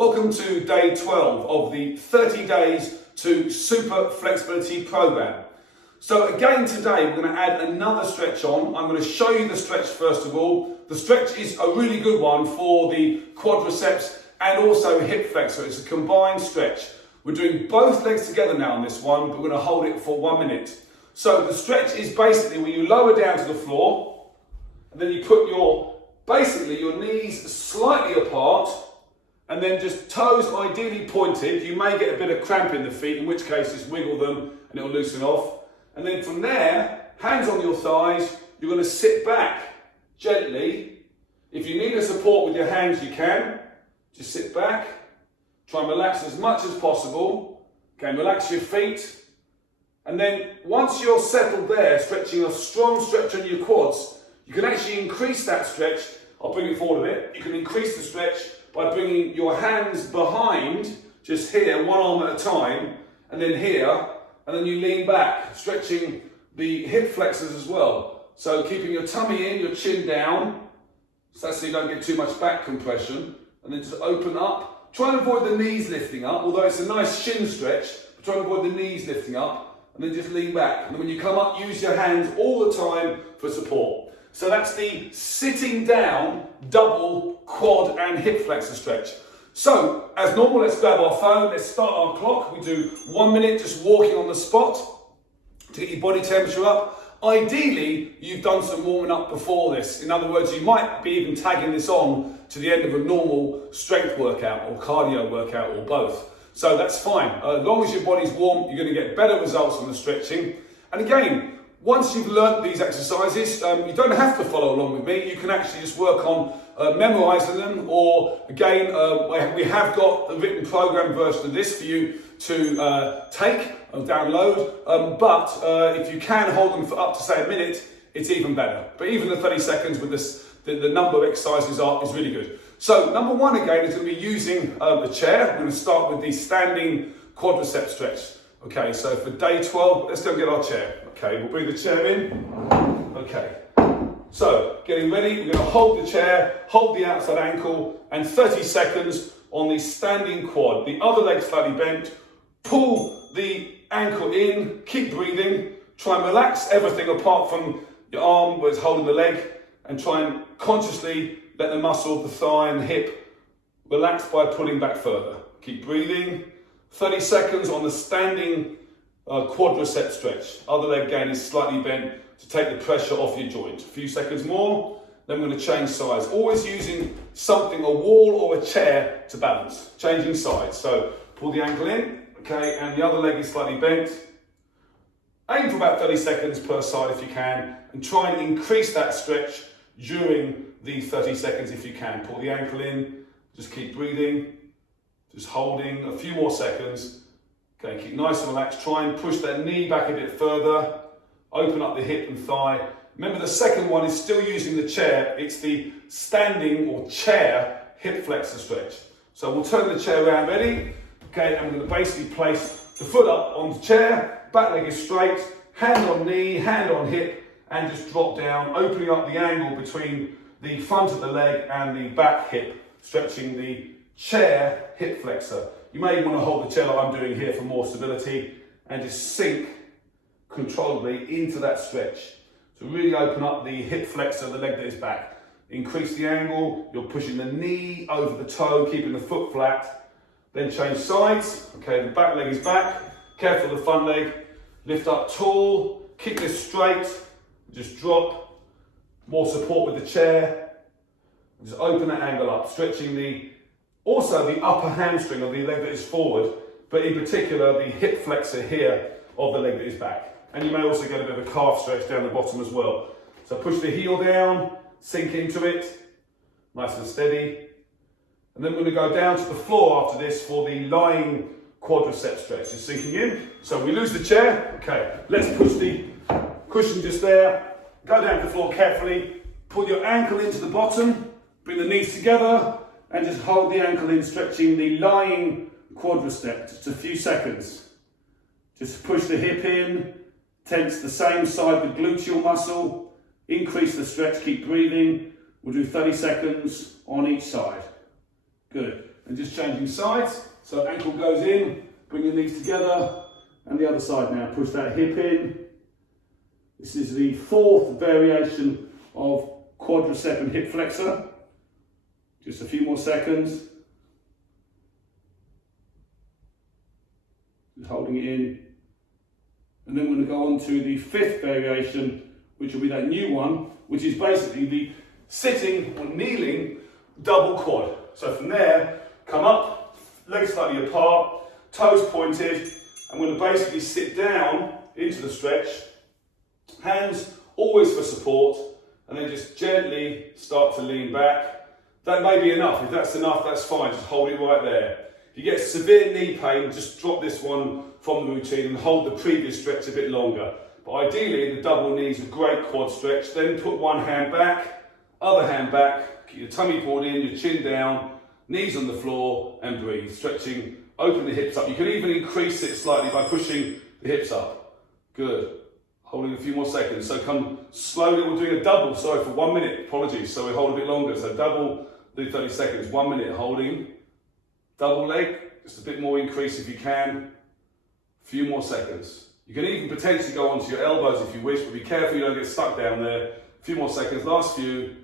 Welcome to day 12 of the 30 Days to Super Flexibility Program. So again today we're going to add another stretch on. I'm going to show you the stretch first of all. The stretch is a really good one for the quadriceps and also hip flexor. It's a combined stretch. We're doing both legs together now on this one, but we're going to hold it for 1 minute. So the stretch is basically when you lower down to the floor and then you put your knees slightly apart and then just toes ideally pointed. You may get a bit of cramp in the feet, in which case just wiggle them and it'll loosen off. And then from there, hands on your thighs, you're going to sit back gently. If you need a support with your hands, you can. Just sit back. Try and relax as much as possible. Okay, relax your feet. And then once you're settled there, stretching a strong stretch on your quads, you can actually increase that stretch. I'll bring it forward a bit. You can increase the stretch by bringing your hands behind, just here, one arm at a time, and then here, and then you lean back, stretching the hip flexors as well. So keeping your tummy in, your chin down, so that's so you don't get too much back compression, and then just open up. Try and avoid the knees lifting up, although it's a nice shin stretch, but try and avoid the knees lifting up, and then just lean back. And then when you come up, use your hands all the time for support. So that's the sitting down double quad and hip flexor stretch. So as normal, let's grab our phone, let's start our clock. We do 1 minute just walking on the spot to get your body temperature up. Ideally, you've done some warming up before this. In other words, you might be even tagging this on to the end of a normal strength workout or cardio workout or both. So that's fine. As long as your body's warm, you're going to get better results from the stretching. And again, once you've learnt these exercises, you don't have to follow along with me. You can actually just work on memorising them, or again, we have got a written program version of this for you to take and download. But if you can hold them for up to say a minute, it's even better. But even the 30 seconds with this, the number of exercises is really good. So number one again is going to be using the chair. We're going to start with the standing quadricep stretch. Okay, so for day 12, let's go get our chair. Okay, we'll bring the chair in. Okay, so getting ready, we're going to hold the chair, hold the outside ankle, and 30 seconds on the standing quad. The other leg slightly bent. Pull the ankle in, keep breathing. Try and relax everything apart from your arm where it's holding the leg, and try and consciously let the muscle of the thigh and hip relax by pulling back further. Keep breathing. 30 seconds on the standing quadricep stretch. Other leg again is slightly bent to take the pressure off your joint. A few seconds more, then we're going to change sides. Always using something, a wall or a chair to balance. Changing sides. So pull the ankle in, okay, and the other leg is slightly bent. Aim for about 30 seconds per side if you can, and try and increase that stretch during the 30 seconds if you can. Pull the ankle in, just keep breathing. Just holding a few more seconds. Okay, keep nice and relaxed. Try and push that knee back a bit further. Open up the hip and thigh. Remember, the second one is still using the chair. It's the standing or chair hip flexor stretch. So we'll turn the chair around, ready? Okay, and we're going to basically place the foot up on the chair. Back leg is straight. Hand on knee, hand on hip, and just drop down, opening up the angle between the front of the leg and the back hip, stretching the chair hip flexor. You may want to hold the chair like I'm doing here for more stability, and just sink controllably into that stretch to really open up the hip flexor, the leg that is back. Increase the angle, you're pushing the knee over the toe, keeping the foot flat. Then change sides. Okay, the back leg is back. Careful of the front leg. Lift up tall, keep this straight, just drop. More support with the chair. Just open that angle up, stretching also the upper hamstring of the leg that is forward, but in particular the hip flexor here of the leg that is back. And you may also get a bit of a calf stretch down the bottom as well. So push the heel down, sink into it, nice and steady. And then we're going to go down to the floor after this for the lying quadricep stretch, just sinking in. So we lose the chair. Okay, let's push the cushion just there. Go down to the floor carefully. Pull your ankle into the bottom, bring the knees together, and just hold the ankle in, stretching the lying quadricep, just a few seconds. Just push the hip in, tense the same side, the gluteal muscle, increase the stretch, keep breathing. We'll do 30 seconds on each side. Good. and just changing sides. So ankle goes in, bring your knees together, and the other side now. Push that hip in. This is the fourth variation of quadricep and hip flexor. Just a few more seconds. Just holding it in. And then we're going to go on to the fifth variation, which will be that new one, which is basically the sitting or kneeling double quad. So from there, come up, legs slightly apart, toes pointed. I'm going to basically sit down into the stretch, hands always for support, and then just gently start to lean back. That may be enough. If that's enough, that's fine. Just hold it right there. If you get severe knee pain, just drop this one from the routine and hold the previous stretch a bit longer. But ideally, the double knee is a great quad stretch. Then put one hand back, other hand back, keep your tummy pulled in, your chin down, knees on the floor, and breathe. Stretching, open the hips up. You can even increase it slightly by pushing the hips up. Good. Holding a few more seconds. So come slowly, we're doing a double, sorry, for 1 minute, apologies. So we hold a bit longer. So double, do 30 seconds, 1 minute holding. Double leg, just a bit more increase if you can. A few more seconds. You can even potentially go onto your elbows if you wish, but be careful you don't get stuck down there. A few more seconds, last few,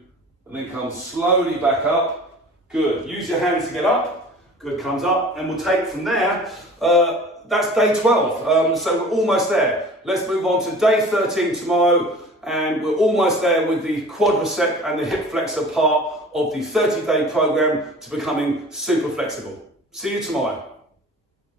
and then come slowly back up. Good, use your hands to get up. Good, comes up, and we'll take from there. That's day 12, so we're almost there. Let's move on to day 13 tomorrow, and we're almost there with the quadricep and the hip flexor part of the 30-day program to becoming super flexible. See you tomorrow.